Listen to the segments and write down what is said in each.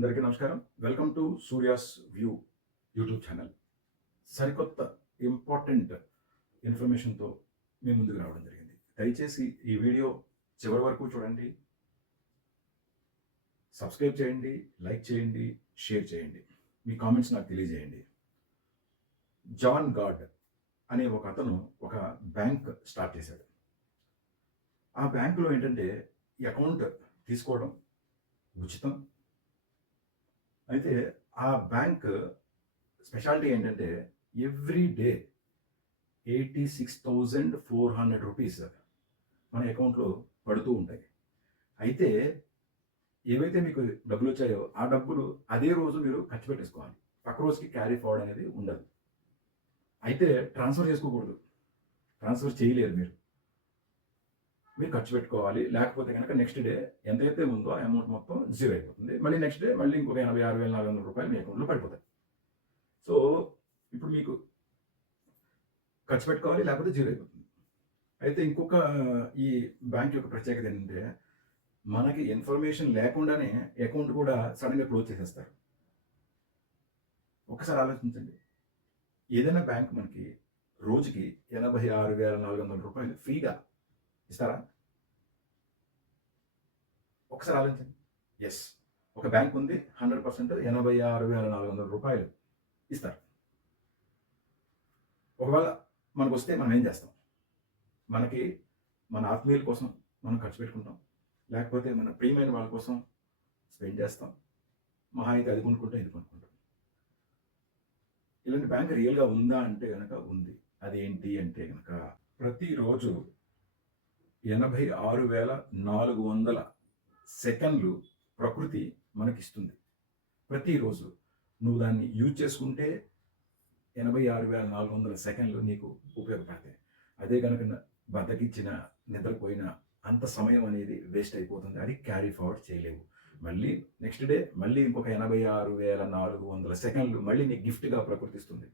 అందరికీ నమస్కారం. Welcome to Surya's view YouTube channel. సరికొత్త ఇంపార్టెంట్ ఇన్ఫర్మేషన్‌తో మీ ముందుకు రావడం జరిగింది. దయచేసి ఈ వీడియో చివరి వరకు చూడండి. సబ్స్క్రైబ్ చేయండి, లైక్ చేయండి, షేర్ చేయండి. మీ కామెంట్స్ నాకు తెలియజేయండి. జాన్ గాడ్ అనే ఒక అతను ఒక బ్యాంక్ స్టార్ట్ చేశాడు. ఆ బ్యాంకులో ఏంటంటే అకౌంట్ తీసుకోవడం ఉచితం. అయితే ఆ బ్యాంక్ స్పెషాలిటీ ఏంటంటే ఎవ్రీ డే రూ. 86,400 మన అకౌంట్‌లో పడుతూ ఉంటాయి. అయితే ఏవైతే మీకు డబ్బులొచ్చాయో ఆ డబ్బులు అదే రోజు మీరు ఖర్చు పెట్టేసుకోవాలి. పక్క రోజుకి క్యారీ ఫార్వర్డ్ అనేది ఉండదు. అయితే ట్రాన్స్‌ఫర్ చేసుకోకూడదు. ట్రాన్స్‌ఫర్ చేయలేరు మీరు. మీరు ఖర్చు పెట్టుకోవాలి. లేకపోతే గనక నెక్స్ట్ డే ఎంతైతే ఉందో ఆ అమౌంట్ మొత్తం జీరో అయిపోతుంది. మళ్ళీ నెక్స్ట్ డే మళ్ళీ ఇంకొక రూ. 86,400 మీ అకౌంట్‌లో పడిపోతాయి. సో, ఇప్పుడు మీకు ఖర్చు పెట్టుకోవాలి లేకపోతే జీరో అయిపోతుంది. అయితే ఇంకొక ఈ బ్యాంక్ యొక్క ప్రత్యేకత ఏంటంటే, మనకి ఇన్ఫర్మేషన్ లేకుండానే అకౌంట్ కూడా సడెన్‌గా క్లోజ్ చేసేస్తారు. ఒక్కసారి ఆలోచించండి. ఏదైనా బ్యాంక్ మనకి రోజుకి రూ. 86,400 ఫ్రీగా ఇస్తారా? ఒకసారి ఆలోచించండి. యెస్. ఒక బ్యాంక్ ఉంది. 100% రూ. 86,400 ఇస్తారు. ఒకవేళ మనకొస్తే మనం ఏం చేస్తాం? మనకి మన ఆత్మీయుల కోసం మనం ఖర్చు పెట్టుకుంటాం. లేకపోతే మన ప్రియమైన వాళ్ళ కోసం స్పెండ్ చేస్తాం. మహా అయితే అది కొనుక్కుంటాం, ఇది కొనుక్కుంటాం. ఇలాంటి బ్యాంక్ రియల్‌గా ఉందా అంటే గనక ఉంది. అదేంటి అంటే గనక ప్రతిరోజు 86,400 సెకన్లు ప్రకృతి మనకిస్తుంది. ప్రతిరోజు నువ్వు దాన్ని యూజ్ చేసుకుంటే 86,400 సెకన్లు నీకు ఉపయోగపడతాయి. అదే గనక బద్ధకించిన, నిద్రపోయిన అంత సమయం అనేది వేస్ట్ అయిపోతుంది. అది క్యారీ ఫార్వర్డ్ చేయలేవు. మళ్ళీ నెక్స్ట్ డే మళ్ళీ ఇంకొక 86,400 సెకన్లు మళ్ళీ నీకు గిఫ్ట్‌గా ప్రకృతి ఇస్తుంది.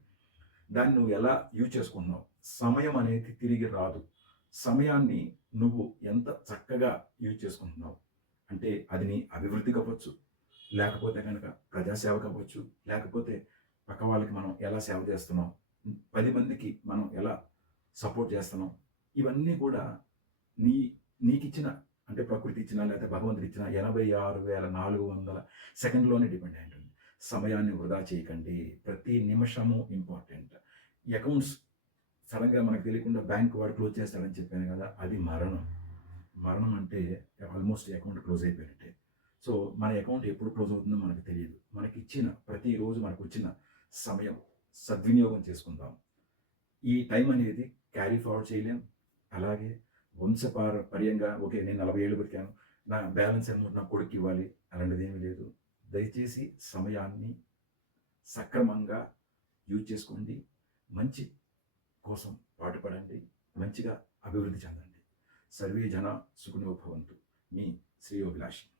దాన్ని నువ్వు ఎలా యూజ్ చేసుకుంటున్నావు? సమయం అనేది తిరిగి రాదు. సమయాన్ని నువ్వు ఎంత చక్కగా యూజ్ చేసుకుంటున్నావు? అంటే అది నీ అభివృద్ధికి అవ్వచ్చు, లేకపోతే గనక ప్రజాసేవకు అవ్వచ్చు, లేకపోతే పక్క వాళ్ళకి మనం ఎలా సేవ చేస్తున్నాం, 10 మందికి మనం ఎలా సపోర్ట్ చేస్తున్నాం, ఇవన్నీ కూడా నీ నీకిచ్చిన అంటే ప్రకృతి ఇచ్చిన లేకపోతే భగవంతుడు ఇచ్చిన 86,400 సెకండ్‌లోనే డిపెండ్ అయి ఉంటుంది. సమయాన్ని వృధా చేయకండి. ప్రతి నిమిషము ఇంపార్టెంట్. ఈ అకౌంట్స్ సడెన్‌గా మనకు తెలియకుండా బ్యాంక్ వాడు క్లోజ్ చేస్తాడని చెప్పాను కదా! అది మరణం. మరణం అంటే ఆల్మోస్ట్ అకౌంట్ క్లోజ్ అయిపోయినట్టే. సో, మన అకౌంట్ ఎప్పుడు క్లోజ్ అవుతుందో మనకు తెలియదు. మనకిచ్చిన ప్రతిరోజు మనకొచ్చిన సమయం సద్వినియోగం చేసుకుందాం. ఈ టైం అనేది క్యారీ ఫార్వర్డ్ చేయలేం. అలాగే వంశపారపర్యంగా ఓకే. నేను 40 ఏళ్ళు బతికాను. నా బ్యాలెన్స్ అమౌంట్ నా కొడుక్కివ్వాలి. అలాంటిదేమీ లేదు. దయచేసి సమయాన్ని సక్రమంగా యూజ్ చేసుకోండి. మంచి కోసం పాటుపడండి. మంచిగా అభివృద్ధి చెందండి. సర్వే జన సుఖినో భవంతు. మీ శ్రేయోభిలాషి.